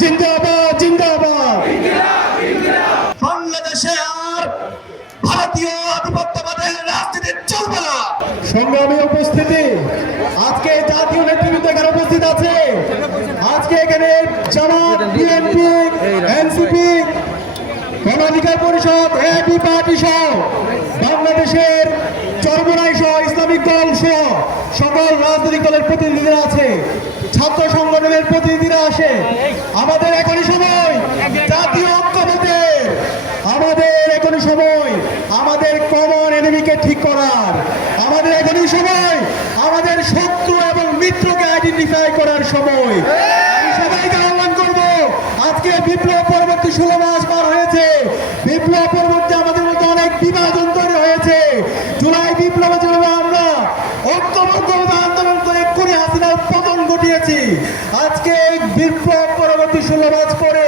জিন্দাবাদ জিন্দাবাদ। বাংলাদেশে আর ভারতীয় আধিপত্যবাদের রাজনীতি চলবে না। সংগ্রামী উপস্থিতি, আজকে জাতীয় নেতৃবৃন্দ এখানে উপস্থিত আছে। আজকে এখানে জামাত, বিএনপি, এনসিপি, গণ অধিকার পরিষদ, এবি পার্টি সহ বাংলাদেশের চরমোনাই সহ ইসলামিক দল সহ সকল রাজনৈতিক দলের প্রতিনিধিরা আছে, ছাত্র সংগঠনের প্রতিনিধিরা আসে। আমাদের এখনই সময় জাতীয় ঐক্যবদ্ধ, আমাদের এখনই সময় আমাদের কমন এনিমিকে ঠিক করার, আমাদের এখনই সময় আমাদের শত্রু এবং মিত্রকে আইডেন্টিফাই করার সময়। আমি সবাইকে আহ্বান করব, আজকে বিপ্লব পরবর্তী 16 মাস পার হয়েছে। বিপ্লব পরবর্তী আমাদের মধ্যে অনেক বিভাজন তৈরি হয়েছে। জুলাই বিপ্লবে যেভাবে আমরা ঐক্যবদ্ধভাবে আন্দোলন করে খুনি হাসিনার পতন ঘটিয়েছি, আজকে বিপ্লব পরবর্তী 16 মাস পরে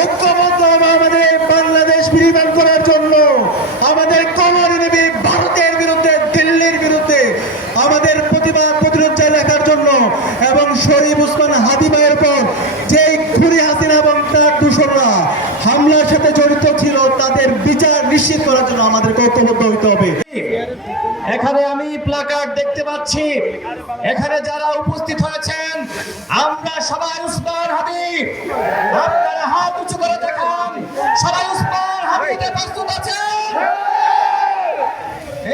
ঐক্যবদ্ধভাবে আমাদের বাংলাদেশ বিনির্মাণ করার জন্য আমাদের কমন এনিমি ভারতের বিরুদ্ধে, দিল্লির বিরুদ্ধে আমাদের প্রতিরোধ জারি রাখার জন্য এবং শরীফ ওসমান হাদি ভাইয়ের উপর যে খুনি হাসিনা এবং তার দূষণরা হামলার সাথে জড়িত ছিল তাদের বিচার নিশ্চিত করার জন্য আমাদের ঐক্যবদ্ধ হইতে হবে। এখানে আমি প্লাকার্ড দেখতে পাচ্ছি, এখানে যারা উপস্থিত হয়েছেন আমরা সবাই উসমান হাদি, আপনারা হাত উঁচু করে দেখান, সবাই উসমান হাদিতে প্রস্তুত আছেন।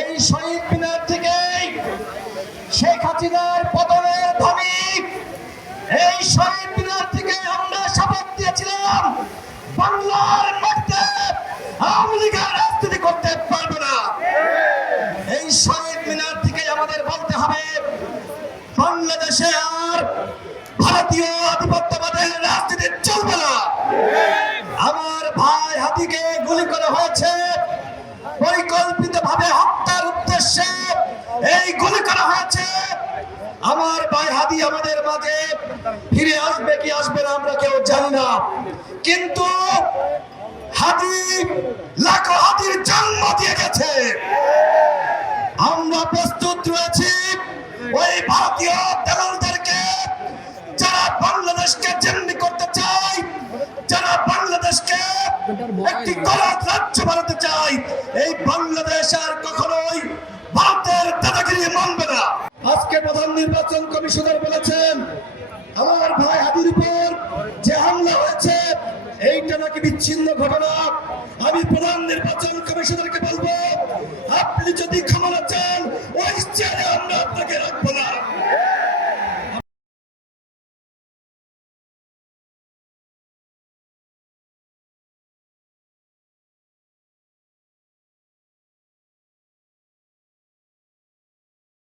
এই শহীদ মিনার থেকে শেখ হাসিনার পতনের ধ্বনি, এই শহীদ মিনার থেকে আমরা শপথ দিয়েছিলাম বাংলার মাটিতে আওয়ামী লীগের রাজনীতি করতে পারবে না। এই শহীদ মিনার থেকে আমাদের বলতে হবে বাংলাদেশে আর ভারতীয় আধিপত্যবাদের রাজনীতি চলবে না। আমার ভাই হাদিকে গুলি করা হয়েছে, পরিকল্পিতভাবে হত্যার উদ্দেশ্যে এই গুলি করা হয়েছে। আমার ভাই হাদি আমাদের মাঝে ফিরে আসবে কি আসবে না আমরা কেউ জানি না, কিন্তু হাদি লাখো হাদির জন্ম দিয়ে গেছে। আমরা প্রস্তুত রয়েছি ওই ভারতীয় দালালদেরকে, যারা বাংলাদেশকে জিম্মি করতে চায়, যারা বাংলাদেশকে একটি গলদ রাজ্য বানাতে চায়, এই বাংলাদেশ আর কখনোই ভারতের দাদাগিরি মানবে না। আজকে প্রধান নির্বাচন কমিশনার বলেছেন আমার ভাই হাদির উপর যে হামলা হয়েছে এইটা নাকি বিচ্ছিন্ন ঘটনা,